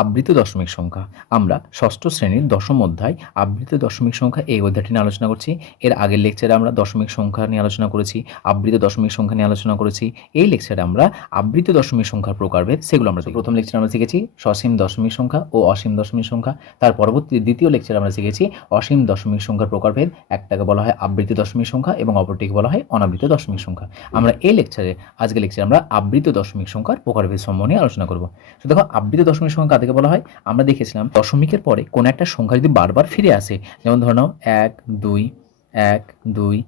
আবৃত দশমিক সংখ্যা। আমরা ষষ্ঠ শ্রেণির দশম অধ্যায় আবৃত দশমিক সংখ্যা এই অধ্যায়টি নিয়ে আলোচনা করছি। এর আগের লেকচারে আমরা দশমিক সংখ্যা নিয়ে আলোচনা করেছি, আবৃত দশমিক সংখ্যা নিয়ে আলোচনা করেছি। এই লেকচারে আমরা আবৃত দশমিক সংখ্যার প্রকারভেদ সেগুলো আমরা প্রথম লেকচারে আমরা শিখেছি সসীম দশমিক সংখ্যা ও অসীম দশমিক সংখ্যা। তার পরবর্তী দ্বিতীয় লেকচারে আমরা শিখেছি অসীম দশমিক সংখ্যার প্রকারভেদ। একটাকে বলা হয় আবৃত দশমিক সংখ্যা এবং অপরটিকে বলা হয় অনাবৃত দশমিক সংখ্যা। আমরা এই লেকচারে আজকে লেকচারে আমরা আবৃত দশমিক সংখ্যার প্রকারভেদ সম্বন্ধে আলোচনা করব। তো দেখো, আবৃত দশমিক সংখ্যা কাদেরকে বলা হয়, আমরা দেখেছিলাম দশমিকের পরে কোনো একটা সংখ্যা যদি বারবার ফিরে আসে, যেমন ধরে নাও এক, দুই এক দুই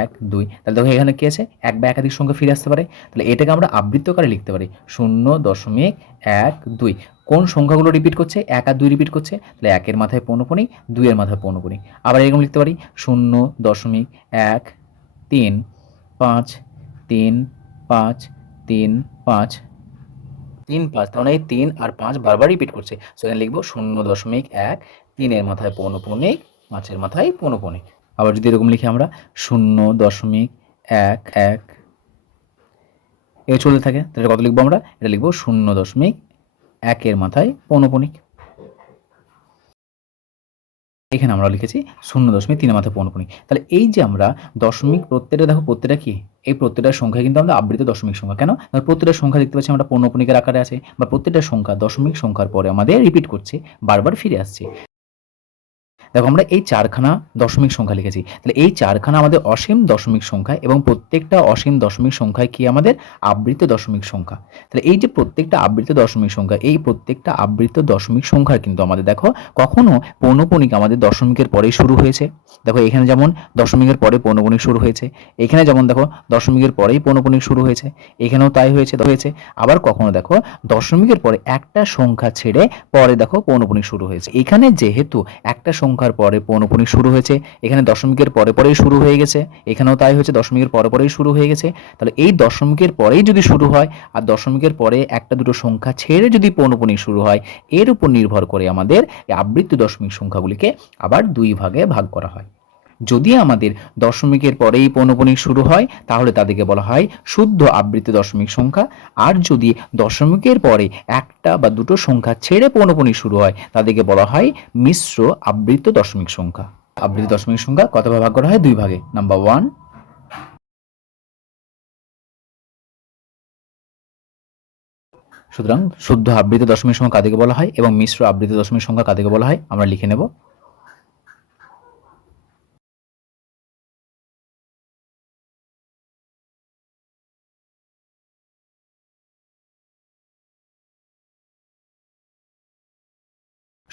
এক, দুই, তাহলে দেখো এখানে কী আছে? এক বা একাধিক সংখ্যা ফিরে আসতে পারে। তাহলে এটাকে আমরা আবৃত্তকারে লিখতে পারি। শূন্য দশমিক এক, দুই। কোন সংখ্যাগুলো রিপিট করছে? এক আর দুই রিপিট করছে। তাহলে একের মাথায় পৌনপণিক দুইয়ের মাথায় পৌনপণিক আবার এরকম লিখতে পারি, শূন্য দশমিক এক, তিন, পাঁচ তিন পাঁচ তিন, পাঁচ। তিন পাঁচ, তার মানে তিন আর পাঁচ বারবার রিপিট করছে। সেখানে লিখব শূন্য দশমিক এক, তিনের মাথায় পৌনপৌনিক, পাঁচের মাথায় পৌনপণিক আবার যদি এরকম লিখি আমরা, শূন্য দশমিক এক এক, এ চলতে থাকে, তাহলে কত লিখব আমরা? এটা লিখব শূন্য দশমিক একের মাথায় পৌনপণিক এখানে আমরা লিখেছি শূন্য দশমিক তিনের মাথায় পৌনপণিক তাহলে এই যে আমরা দশমিক প্রত্যেকটা, দেখো প্রত্যেকটা কি? এই প্রত্যেকটা সংখ্যা কিন্তু আমরা আবৃত দশমিক সংখ্যা। কেন? প্রত্যেকটা সংখ্যা দেখতে পাচ্ছি আমরা পৌনপণিকের আকারে আছে বা প্রত্যেকটা সংখ্যা দশমিক সংখ্যার পরে আমাদের রিপিট করছে, বারবার ফিরে আসছে। দেখো, আমরা এই চারখানা দশমিক সংখ্যা লিখেছি। তাহলে এই চারখানা আমাদের অসীম দশমিক সংখ্যা এবং প্রত্যেকটা অসীম দশমিক সংখ্যায় কি আমাদের? আবৃত দশমিক সংখ্যা। তাহলে এই যে প্রত্যেকটা আবৃত দশমিক সংখ্যা, এই প্রত্যেকটা আবৃত দশমিক সংখ্যার কিন্তু আমাদের, দেখো, কখনো পৌনপণিক আমাদের দশমিকের পরেই শুরু হয়েছে। দেখো, এখানে যেমন দশমিকের পরে পৌনপণিক শুরু হয়েছে, এখানে যেমন দেখো, দশমিকের পরেই পৌনপণিক শুরু হয়েছে, এখানেও তাই হয়েছে হয়েছে। আবার কখনো দেখো, দশমিকের পরে একটা সংখ্যা ছেড়ে পরে দেখো পৌনপণিক শুরু হয়েছে। এখানে যেহেতু একটা সংখ্যার পরে পৌনপুণিক শুরু হয়েছে। এখানে দশমিকের পরে পরেই শুরু হয়ে গেছে। এখানেও তাই হয়েছে দশমিকের পরে পরেই শুরু হয়ে গেছে। তাহলে এই দশমিকের পরেই যদি শুরু হয় আর দশমিকের পরে একটা দুটো সংখ্যা ছেড়ে যদি পৌনপুণিক শুরু হয়, এর উপর নির্ভর করে আমাদের আবৃত্তি দশমিক সংখ্যাগুলিকে আবার দুই ভাগে ভাগ করা হয়। যদি আমাদের দশমিকের পরেই পৌনপণিক শুরু হয়, তাহলে তাদেরকে বলা হয় শুদ্ধ আবৃত্তি দশমিক সংখ্যা। আর যদি দশমিকের পরে একটা বা দুটো সংখ্যা ছেড়ে পৌনপণিক শুরু হয়, তাদেরকে বলা হয় মিশ্র আবৃত্ত দশমিক সংখ্যা। আবৃত্তি দশমিক সংখ্যা কত ভাগে করা হয়? দুই ভাগে। নাম্বার ওয়ান সুতরাং শুদ্ধ আবৃত দশমিক সংখ্যা কাদেরকে বলা হয় এবং মিশ্র আবৃত দশমিক সংখ্যা কাদেরকে বলা হয়? আমরা লিখে নেব।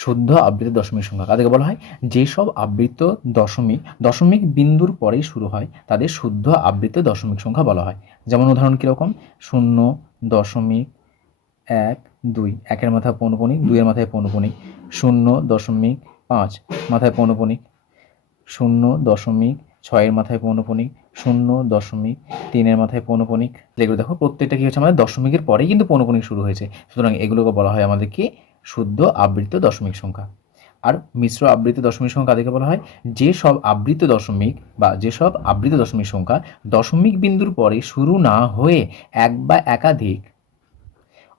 শুদ্ধ আবৃত দশমিক সংখ্যা। কাদেরকে বলা হয়? যেসব আবৃত দশমিক দশমিক বিন্দুর পরেই শুরু হয়, তাদের শুদ্ধ আবৃত দশমিক সংখ্যা বলা হয়। যেমন উদাহরণ কীরকম? শূন্য দশমিক এক দুই। একের মাথায় পৌনপণিক দুইয়ের মাথায় পৌনপণিক শূন্য দশমিক পাঁচ, মাথায় পৌনপণিক শূন্য দশমিক ছয়ের মাথায় পৌনপণিক শূন্য দশমিক তিনের মাথায় পৌনপণিক এগুলো দেখো, প্রত্যেকটা কী হচ্ছে? আমাদের দশমিকের পরেই কিন্তু পৌনপণিক শুরু হয়েছে। সুতরাং এগুলোকে বলা হয় আমাদের কি শুদ্ধ আবৃত দশমিক সংখ্যা। আর মিশ্র আবৃত দশমিক সংখ্যা কাদেরকে বলা হয়? যে সব আবৃত দশমিক বা যেসব আবৃত দশমিক সংখ্যা দশমিক বিন্দুর পরে শুরু না হয়ে এক বা একাধিক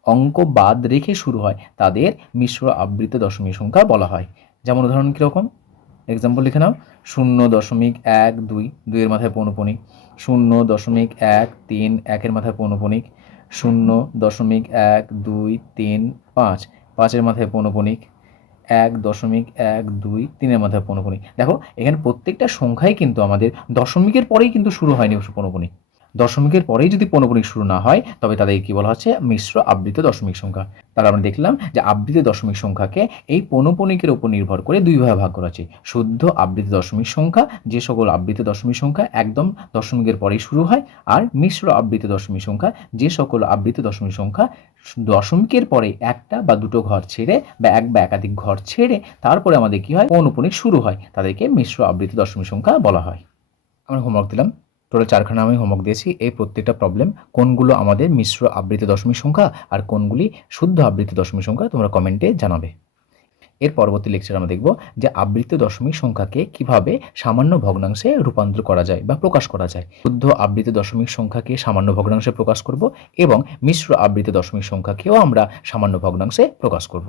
অঙ্ক বাদ রেখে শুরু হয়, তাদের মিশ্র আবৃত দশমিক সংখ্যা বলা হয়। যেমন উদাহরণ কীরকম? এক্সাম্পল লিখে নাও। শূন্য দশমিক এক দুই, দুইয়ের মাথায় পৌনপণিক শূন্য দশমিক এক তিন, একের মাথায় পৌনপণিক শূন্য দশমিক এক দুই তিন পাঁচ পাঁচের মাথায় পৌনপণিক এক দশমিক এক দুই তিনের মাথায় পৌনপণিক দেখো, এখানে প্রত্যেকটা সংখ্যাই কিন্তু আমাদের দশমিকের পরেই কিন্তু শুরু হয়নি পৌনপণিক দশমিকের পরেই যদি পৌনপণিক শুরু না হয়, তবে তাদের কি বলা হচ্ছে? মিশ্র আবৃত দশমিক সংখ্যা। তাহলে আমরা দেখলাম যে আবৃত দশমিক সংখ্যাকে এই পৌনপণিকের উপর নির্ভর করে দুই ভাগে করা আছে শুদ্ধ আবৃত দশমিক সংখ্যা, যে সকল আবৃত দশমিক সংখ্যা একদম দশমিকের পরেই শুরু হয়, আর মিশ্র আবৃত দশমিক সংখ্যা, যে সকল আবৃত দশমিক সংখ্যা দশমিকের পরে একটা বা দুটো ঘর ছেড়ে বা এক বা একাধিক ঘর ছেড়ে তারপরে আমাদের কি হয়? পৌনপণিক শুরু হয়। তাদেরকে মিশ্র আবৃত দশমিক সংখ্যা বলা হয়। আমরা হোমওয়ার্ক দিলাম। টোটাল চারখানা আমি হোমওয়ার্ক দিয়েছি। এই প্রত্যেকটা প্রবলেম কোনগুলো আমাদের মিশ্র আবৃত দশমিক সংখ্যা আর কোনগুলি শুদ্ধ আবৃত দশমিক সংখ্যা তোমরা কমেন্টে জানাবে। এর পরবর্তী লেকচার আমরা দেখব যে আবৃত দশমিক সংখ্যাকে কীভাবে সামান্য ভগ্নাংশে রূপান্তর করা যায় বা প্রকাশ করা যায়। শুদ্ধ আবৃত দশমিক সংখ্যাকে সামান্য ভগ্নাংশে প্রকাশ করব এবং মিশ্র আবৃত দশমিক সংখ্যাকেও আমরা সামান্য ভগ্নাংশে প্রকাশ করব।